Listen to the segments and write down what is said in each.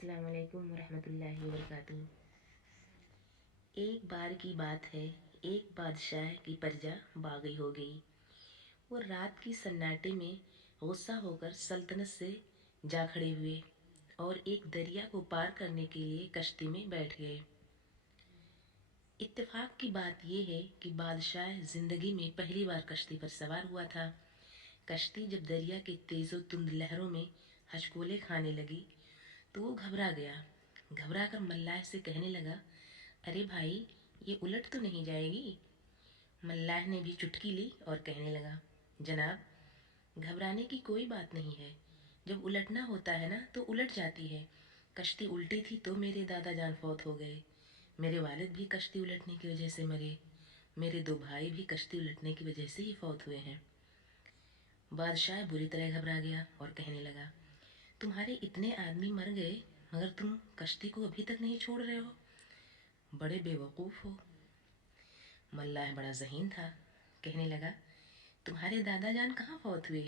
السلام علیکم ورحمۃ اللہ وبرکاتہ۔ ایک بار کی بات ہے، ایک بادشاہ کی پرجا باغی ہو گئی۔ وہ رات کی سناٹے میں غصہ ہو کر سلطنت سے جا کھڑے ہوئے اور ایک دریا کو پار کرنے کے لیے کشتی میں بیٹھ گئے۔ اتفاق کی بات یہ ہے کہ بادشاہ زندگی میں پہلی بار کشتی پر سوار ہوا تھا۔ کشتی جب دریا کے تیز و تند لہروں میں ہچکولے کھانے لگی تو وہ گھبرا گیا۔ گھبرا کر ملاح سے کہنے لگا، ارے بھائی، یہ الٹ تو نہیں جائے گی؟ ملاح نے بھی چٹکی لی اور کہنے لگا، جناب، گھبرانے کی کوئی بات نہیں ہے، جب الٹنا ہوتا ہے نا تو الٹ جاتی ہے۔ کشتی الٹی تھی تو میرے دادا جان فوت ہو گئے، میرے والد بھی کشتی الٹنے کی وجہ سے مرے، میرے 2 بھائی بھی کشتی الٹنے کی وجہ سے ہی فوت ہوئے ہیں۔ بادشاہ بری طرح گھبرا گیا اور کہنے لگا، تمہارے اتنے آدمی مر گئے مگر تم کشتی کو ابھی تک نہیں چھوڑ رہے ہو، بڑے بے وقوف ہو۔ ملاح بڑا ذہین تھا، کہنے لگا، تمہارے دادا جان کہاں فوت ہوئے؟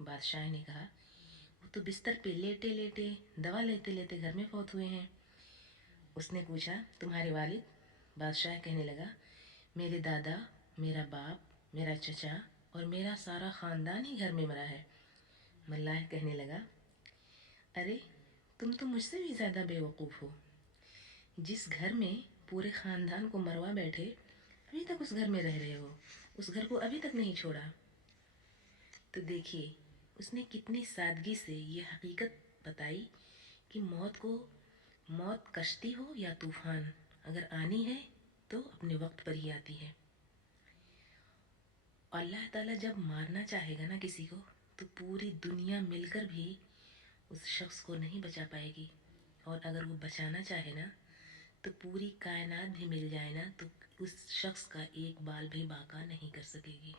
بادشاہ نے کہا، وہ تو بستر پہ لیٹے لیٹے دوا لیتے لیتے گھر میں فوت ہوئے ہیں۔ اس نے پوچھا، تمہارے والد؟ بادشاہ کہنے لگا، میرے دادا، میرا باپ، میرا چچا اور میرا سارا خاندان ہی گھر میں مرا ہے۔ ملاح کہنے لگا، ارے تم تو مجھ سے بھی زیادہ بے وقوف ہو، جس گھر میں پورے خاندان کو مروا بیٹھے ابھی تک اس گھر میں رہ رہے ہو، اس گھر کو ابھی تک نہیں چھوڑا۔ تو دیکھیے اس نے کتنی سادگی سے یہ حقیقت بتائی کہ موت کشتی ہو یا طوفان، اگر آنی ہے تو اپنے وقت پر ہی آتی ہے۔ اللہ تعالیٰ جب مارنا چاہے گا نا کسی کو تو پوری دنیا مل کر بھی اس شخص کو نہیں بچا پائے گی، اور اگر وہ بچانا چاہے نا تو پوری کائنات بھی مل جائے نا تو اس شخص کا ایک بال بھی باقا نہیں کر سکے گی۔